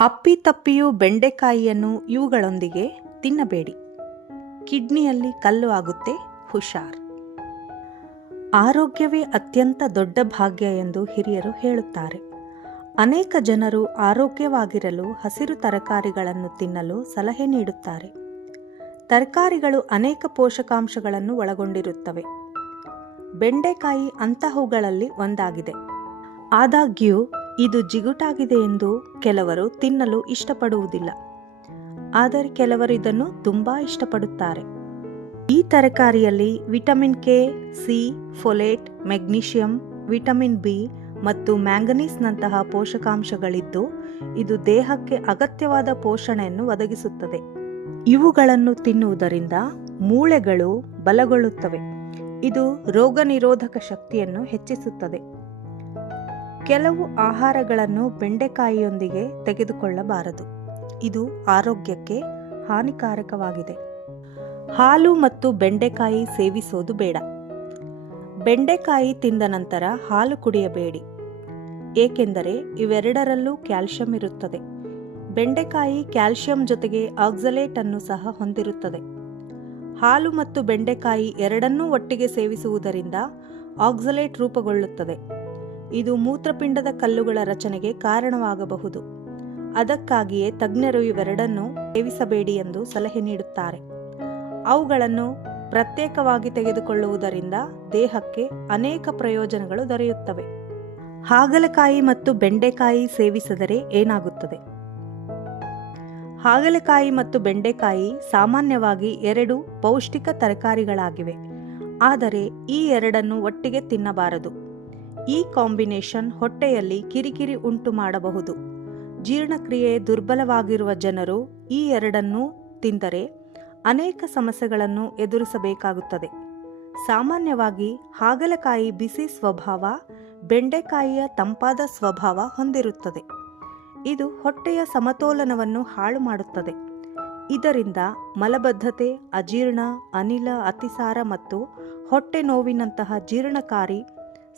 ಅಪ್ಪಿತಪ್ಪಿಯೂ ಬೆಂಡೆಕಾಯಿಯನ್ನು ಇವುಗಳೊಂದಿಗೆ ತಿನ್ನಬೇಡಿ. ಕಿಡ್ನಿಯಲ್ಲಿ ಕಲ್ಲು ಆಗುತ್ತೆ, ಹುಷಾರ್. ಆರೋಗ್ಯವೇ ಅತ್ಯಂತ ದೊಡ್ಡ ಭಾಗ್ಯ ಎಂದು ಹಿರಿಯರು ಹೇಳುತ್ತಾರೆ. ಅನೇಕ ಜನರು ಆರೋಗ್ಯವಾಗಿರಲು ಹಸಿರು ತರಕಾರಿಗಳನ್ನು ತಿನ್ನಲು ಸಲಹೆ ನೀಡುತ್ತಾರೆ. ತರಕಾರಿಗಳು ಅನೇಕ ಪೋಷಕಾಂಶಗಳನ್ನು ಒಳಗೊಂಡಿರುತ್ತವೆ. ಬೆಂಡೆಕಾಯಿ ಅಂತಹವುಗಳಲ್ಲಿ ಒಂದಾಗಿದೆ. ಆದಾಗ್ಯೂ ಇದು ಜಿಗುಟಾಗಿದೆ ಎಂದು ಕೆಲವರು ತಿನ್ನಲು ಇಷ್ಟಪಡುವುದಿಲ್ಲ. ಆದರೆ ಕೆಲವರು ಇದನ್ನು ತುಂಬಾ ಇಷ್ಟಪಡುತ್ತಾರೆ. ಈ ತರಕಾರಿಯಲ್ಲಿ vitamin K, C, folate, magnesium, vitamin B ಮತ್ತು ಮ್ಯಾಂಗನೀಸ್ನಂತಹ ಪೋಷಕಾಂಶಗಳಿದ್ದು ಇದು ದೇಹಕ್ಕೆ ಅಗತ್ಯವಾದ ಪೋಷಣೆಯನ್ನು ಒದಗಿಸುತ್ತದೆ. ಇವುಗಳನ್ನು ತಿನ್ನುವುದರಿಂದ ಮೂಳೆಗಳು ಬಲಗೊಳ್ಳುತ್ತವೆ. ಇದು ರೋಗ ನಿರೋಧಕ ಶಕ್ತಿಯನ್ನು ಹೆಚ್ಚಿಸುತ್ತದೆ. ಕೆಲವು ಆಹಾರಗಳನ್ನು ಬೆಂಡೆಕಾಯಿಯೊಂದಿಗೆ ತೆಗೆದುಕೊಳ್ಳಬಾರದು. ಇದು ಆರೋಗ್ಯಕ್ಕೆ ಹಾನಿಕಾರಕವಾಗಿದೆ. ಹಾಲು ಮತ್ತು ಬೆಂಡೆಕಾಯಿ ಸೇವಿಸೋದು ಬೇಡ. ಬೆಂಡೆಕಾಯಿ ತಿಂದ ನಂತರ ಹಾಲು ಕುಡಿಯಬೇಡಿ, ಏಕೆಂದರೆ ಇವೆರಡರಲ್ಲೂ ಕ್ಯಾಲ್ಸಿಯಂ ಇರುತ್ತದೆ. ಬೆಂಡೆಕಾಯಿ ಕ್ಯಾಲ್ಸಿಯಂ ಜೊತೆಗೆ ಆಕ್ಸಲೇಟ್ ಅನ್ನು ಸಹ ಹೊಂದಿರುತ್ತದೆ. ಹಾಲು ಮತ್ತು ಬೆಂಡೆಕಾಯಿ ಎರಡನ್ನೂ ಒಟ್ಟಿಗೆ ಸೇವಿಸುವುದರಿಂದ ಆಕ್ಸಲೇಟ್ ರೂಪುಗೊಳ್ಳುತ್ತದೆ. ಇದು ಮೂತ್ರಪಿಂಡದ ಕಲ್ಲುಗಳ ರಚನೆಗೆ ಕಾರಣವಾಗಬಹುದು. ಅದಕ್ಕಾಗಿಯೇ ತಜ್ಞರು ಇವೆರಡನ್ನು ಸೇವಿಸಬೇಡಿ ಎಂದು ಸಲಹೆ ನೀಡುತ್ತಾರೆ. ಅವುಗಳನ್ನು ಪ್ರತ್ಯೇಕವಾಗಿ ತೆಗೆದುಕೊಳ್ಳುವುದರಿಂದ ದೇಹಕ್ಕೆ ಅನೇಕ ಪ್ರಯೋಜನಗಳು ದೊರೆಯುತ್ತವೆ. ಹಾಗಲಕಾಯಿ ಮತ್ತು ಬೆಂಡೆಕಾಯಿ ಸೇವಿಸಿದರೆ ಏನಾಗುತ್ತದೆ? ಹಾಗಲಕಾಯಿ ಮತ್ತು ಬೆಂಡೆಕಾಯಿ ಸಾಮಾನ್ಯವಾಗಿ ಎರಡು ಪೌಷ್ಟಿಕ ತರಕಾರಿಗಳಾಗಿವೆ. ಆದರೆ ಈ ಎರಡನ್ನು ಒಟ್ಟಿಗೆ ತಿನ್ನಬಾರದು. ಈ ಕಾಂಬಿನೇಷನ್ ಹೊಟ್ಟೆಯಲ್ಲಿ ಕಿರಿಕಿರಿ ಉಂಟು ಮಾಡಬಹುದು. ಜೀರ್ಣಕ್ರಿಯೆ ದುರ್ಬಲವಾಗಿರುವ ಜನರು ಈ ಎರಡನ್ನೂ ತಿಂದರೆ ಅನೇಕ ಸಮಸ್ಯೆಗಳನ್ನು ಎದುರಿಸಬೇಕಾಗುತ್ತದೆ. ಸಾಮಾನ್ಯವಾಗಿ ಹಾಗಲಕಾಯಿ ಬಿಸಿ ಸ್ವಭಾವ, ಬೆಂಡೆಕಾಯಿಯ ತಂಪಾದ ಸ್ವಭಾವ ಹೊಂದಿರುತ್ತದೆ. ಇದು ಹೊಟ್ಟೆಯ ಸಮತೋಲನವನ್ನು ಹಾಳು ಮಾಡುತ್ತದೆ. ಇದರಿಂದ ಮಲಬದ್ಧತೆ, ಅಜೀರ್ಣ, ಅನಿಲ, ಅತಿಸಾರ ಮತ್ತು ಹೊಟ್ಟೆ ನೋವಿನಂತಹ ಜೀರ್ಣಕಾರಿ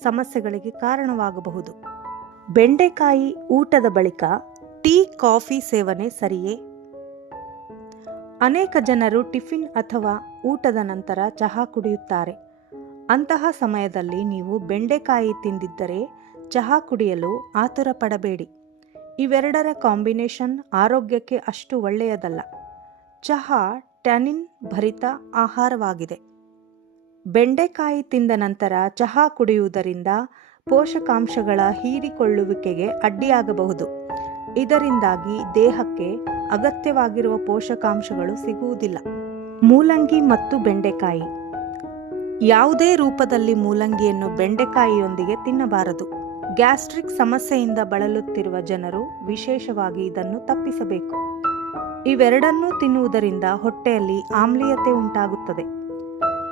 ಸಮಸ್ಯೆಗಳಿಗೆ ಕಾರಣವಾಗಬಹುದು. ಬೆಂಡೆಕಾಯಿ ಊಟದ ಬಳಿಕ ಟೀ, ಕಾಫಿ ಸೇವನೆ ಸರಿಯೇ? ಅನೇಕ ಜನರು ಟಿಫಿನ್ ಅಥವಾ ಊಟದ ನಂತರ ಚಹಾ ಕುಡಿಯುತ್ತಾರೆ. ಅಂತಹ ಸಮಯದಲ್ಲಿ ನೀವು ಬೆಂಡೆಕಾಯಿ ತಿಂದಿದ್ದರೆ ಚಹಾ ಕುಡಿಯಲು ಆತುರ ಪಡಬೇಡಿ. ಇವೆರಡರ ಕಾಂಬಿನೇಷನ್ ಆರೋಗ್ಯಕ್ಕೆ ಅಷ್ಟು ಒಳ್ಳೆಯದಲ್ಲ. ಚಹಾ ಟ್ಯಾನಿನ್ ಭರಿತ ಆಹಾರವಾಗಿದೆ. ಬೆಂಡೆಕಾಯಿ ತಿಂದ ನಂತರ ಚಹಾ ಕುಡಿಯುವುದರಿಂದ ಪೋಷಕಾಂಶಗಳ ಹೀರಿಕೊಳ್ಳುವಿಕೆಗೆ ಅಡ್ಡಿಯಾಗಬಹುದು. ಇದರಿಂದಾಗಿ ದೇಹಕ್ಕೆ ಅಗತ್ಯವಾಗಿರುವ ಪೋಷಕಾಂಶಗಳು ಸಿಗುವುದಿಲ್ಲ. ಮೂಲಂಗಿ ಮತ್ತು ಬೆಂಡೆಕಾಯಿ. ಯಾವುದೇ ರೂಪದಲ್ಲಿ ಮೂಲಂಗಿಯನ್ನು ಬೆಂಡೆಕಾಯಿಯೊಂದಿಗೆ ತಿನ್ನಬಾರದು. ಗ್ಯಾಸ್ಟ್ರಿಕ್ ಸಮಸ್ಯೆಯಿಂದ ಬಳಲುತ್ತಿರುವ ಜನರು ವಿಶೇಷವಾಗಿ ಇದನ್ನು ತಪ್ಪಿಸಬೇಕು. ಇವೆರಡನ್ನೂ ತಿನ್ನುವುದರಿಂದ ಹೊಟ್ಟೆಯಲ್ಲಿ ಆಮ್ಲೀಯತೆ ಉಂಟಾಗುತ್ತದೆ.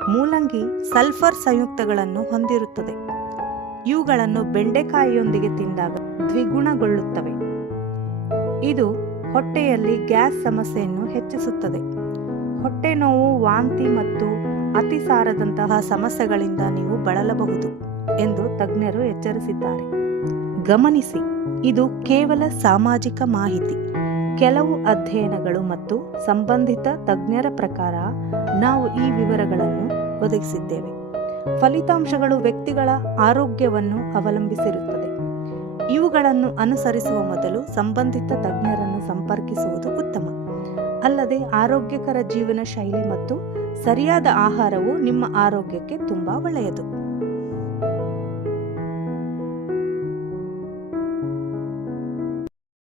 ಮೂಲಂಗಿ ಸಲ್ಫರ್ ಸಂಯುಕ್ತಗಳನ್ನು ಹೊಂದಿರುತ್ತದೆ. ಇವುಗಳನ್ನು ಬೆಂಡೆಕಾಯಿಯೊಂದಿಗೆ ತಿಂದಾಗ ದ್ವಿಗುಣಗೊಳ್ಳುತ್ತವೆ. ಇದು ಹೊಟ್ಟೆಯಲ್ಲಿ ಗ್ಯಾಸ್ ಸಮಸ್ಯೆಯನ್ನು ಹೆಚ್ಚಿಸುತ್ತದೆ. ಹೊಟ್ಟೆ ನೋವು, ವಾಂತಿ ಮತ್ತು ಅತಿಸಾರದಂತಹ ಸಮಸ್ಯೆಗಳಿಂದ ನೀವು ಬಳಲಬಹುದು ಎಂದು ತಜ್ಞರು ಎಚ್ಚರಿಸಿದ್ದಾರೆ. ಗಮನಿಸಿ, ಇದು ಕೇವಲ ಸಾಮಾಜಿಕ ಮಾಹಿತಿ. ಕೆಲವು ಅಧ್ಯಯನಗಳು ಮತ್ತು ಸಂಬಂಧಿತ ತಜ್ಞರ ಪ್ರಕಾರ ನಾವು ಈ ವಿವರಗಳನ್ನು ಒದಗಿಸಿದ್ದೇವೆ. ಫಲಿತಾಂಶಗಳು ವ್ಯಕ್ತಿಗಳ ಆರೋಗ್ಯವನ್ನು ಅವಲಂಬಿಸಿರುತ್ತದೆ. ಇವುಗಳನ್ನು ಅನುಸರಿಸುವ ಮೊದಲು ಸಂಬಂಧಿತ ತಜ್ಞರನ್ನು ಸಂಪರ್ಕಿಸುವುದು ಉತ್ತಮ. ಅಲ್ಲದೆ ಆರೋಗ್ಯಕರ ಜೀವನ ಶೈಲಿ ಮತ್ತು ಸರಿಯಾದ ಆಹಾರವು ನಿಮ್ಮ ಆರೋಗ್ಯಕ್ಕೆ ತುಂಬಾ ಒಳ್ಳೆಯದು.